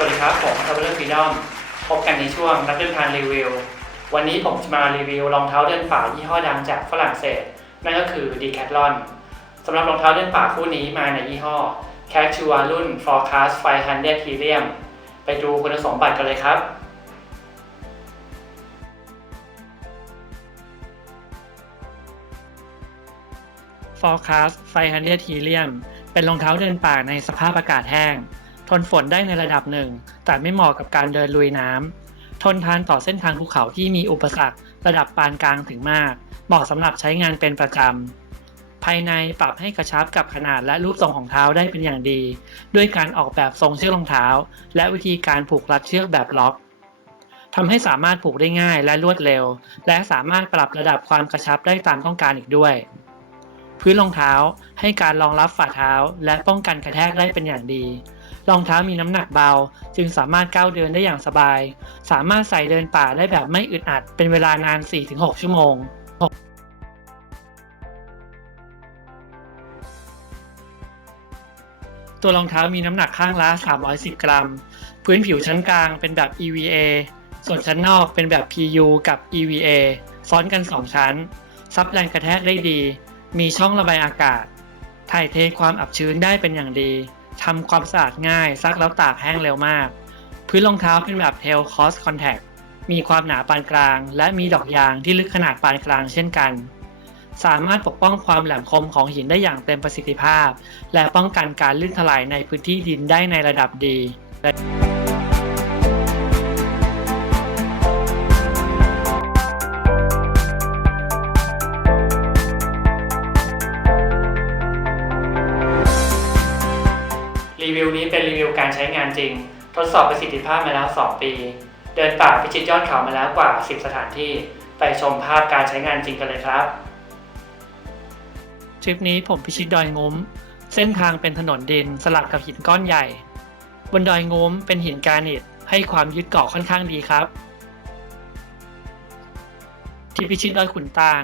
สวัสดีครับ ผมทับเบิลฟีดอมพบกันในช่วงนักเดินทางรีวิว วันนี้ผมจะมารีวิวรองเท้าเดินป่ายี่ห้อดังจากฝรั่งเศส นั่นก็คือ Decathlon สำหรับรองเท้าเดินป่าคู่นี้มาในยี่ห้อ Cactua รุ่น Forecast 500 Helium ไปดูคุณสมบัติกันเลยครับ Forecast 500 Helium เป็นรองเท้าเดินป่าในสภาพอากาศแห้ง ทนฝนได้ในระดับหนึ่ง แต่ไม่เหมาะกับการเดินลุยน้ำทนทานต่อเส้นทางภูเขาที่มีอุปสรรคระดับปานกลางถึงมาก เหมาะสำหรับใช้งานเป็นประจำ ภายในปรับให้กระชับกับขนาดและรูปทรงของเท้าได้เป็นอย่างดี ด้วยการออกแบบทรงเชือกรองเท้า และวิธีการผูกรัดเชือกแบบล็อกทำให้สามารถผูกได้ง่ายและรวดเร็ว และสามารถปรับระดับความกระชับได้ตามต้องการอีกด้วย พื้นรองเท้าให้การรองรับฝ่าเท้าและป้องกันกระแทกได้เป็นอย่างดี รองเท้ามีน้ำหนักเบา จึงสามารถก้าวเดินได้อย่างสบาย สามารถใส่เดินป่าได้แบบไม่อึดอัดเป็นเวลานาน 4-6 ชั่วโมงตัวรองเท้ามีน้ำหนักข้างละ 310 กรัม พื้นผิวชั้นกลางเป็นแบบ EVA ส่วนชั้นนอกเป็นแบบ PU กับ EVA ซ้อนกัน 2 ชั้น ซับแรงกระแทกได้ดี มีช่องระบายอากาศ ถ่ายเทความอับชื้นได้เป็นอย่างดี ทำความสะอาดง่ายซักแล้วตากแห้งเร็วมาก พื้นรองเท้าเป็นแบบ Tail Cross Contact มีความหนาปานกลาง และมีดอกยางที่ลึกขนาดปานกลางเช่นกัน สามารถปกป้องความแหลมคมของหินได้อย่างเต็มประสิทธิภาพ และป้องกันการลื่นถลายในพื้นที่ดินได้ในระดับดี รีวิวนี้เป็นรีวิวการใช้งานจริง ทดสอบประสิทธิภาพมาแล้ว 2 ปี เดินป่าพิชิตยอดเขามาแล้วกว่า 10 สถานที่ ไปชมภาพการใช้งานจริงกันเลยครับ ทริปนี้ผมพิชิตดอยง้มเส้นทางเป็นถนนดินสลับกับหินก้อนใหญ่ บนดอยง้มเป็นหินแกรนิตให้ความยึดเกาะค่อนข้างดีครับ ที่พิชิตดอยขุนตาล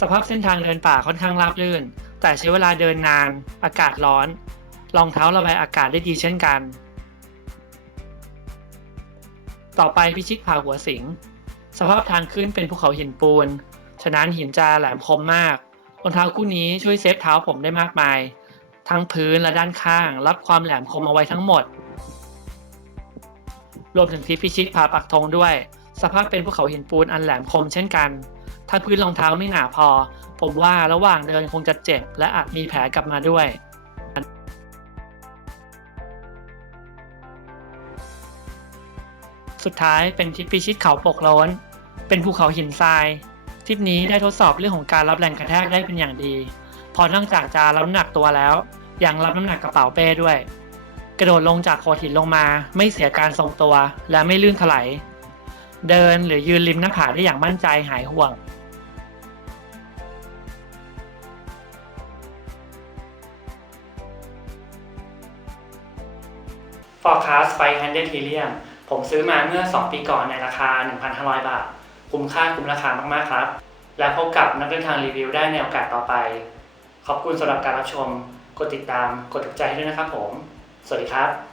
สภาพเส้นทางเดินป่าค่อนข้างราบรื่น แต่ใช้เวลาเดินนาน อากาศร้อน รองเท้าระบายอากาศได้ดีเช่นกัน ต่อไปพิชิตผาหัวสิง สภาพทางขึ้นเป็นภูเขาหินปูน ฉะนั้นหินจะแหลมคมมากรองเท้าคู่นี้ช่วยเซฟเท้าผมได้มากมาย ทั้งพื้นและด้านข้าง รับความแหลมคมเอาไว้ทั้งหมด รวมถึงที่พิชิตผาปักธงด้วย สภาพเป็นภูเขาหินปูนอันแหลมคมเช่นกัน ถ้าพื้นรองเท้าไม่หนาพอ ผมว่าระหว่างเดินคงจะเจ็บและอาจมีแผลกลับมาด้วย สุดท้ายเป็นทริปพิชิตเขาปกโล้นเป็นภูเขาหินทรายทริปนี้ได้ทดสอบเรื่องของการรับแรงกระแทกได้เป็นอย่างดี พอนอกจากจะรับน้ำหนักตัวแล้ว ยังรับน้ำหนักกระเป๋าเป้ด้วย กระโดดลงจากโขดหินลงมา ไม่เสียการทรงตัว และไม่ลื่นถลายเดินหรือยืนริมหน้าผาได้อย่างมั่นใจหายห่วง Forecast 500 Helium ผมซื้อมาเมื่อ 2 ปีก่อนในราคา 1,500 บาท คุ้มค่าคุ้มราคามากๆครับ และพบกับนักเดินทางรีวิวได้ในโอกาสต่อไป ขอบคุณสำหรับการรับชม กดติดตาม กดถูกใจให้ด้วยนะครับผม สวัสดีครับ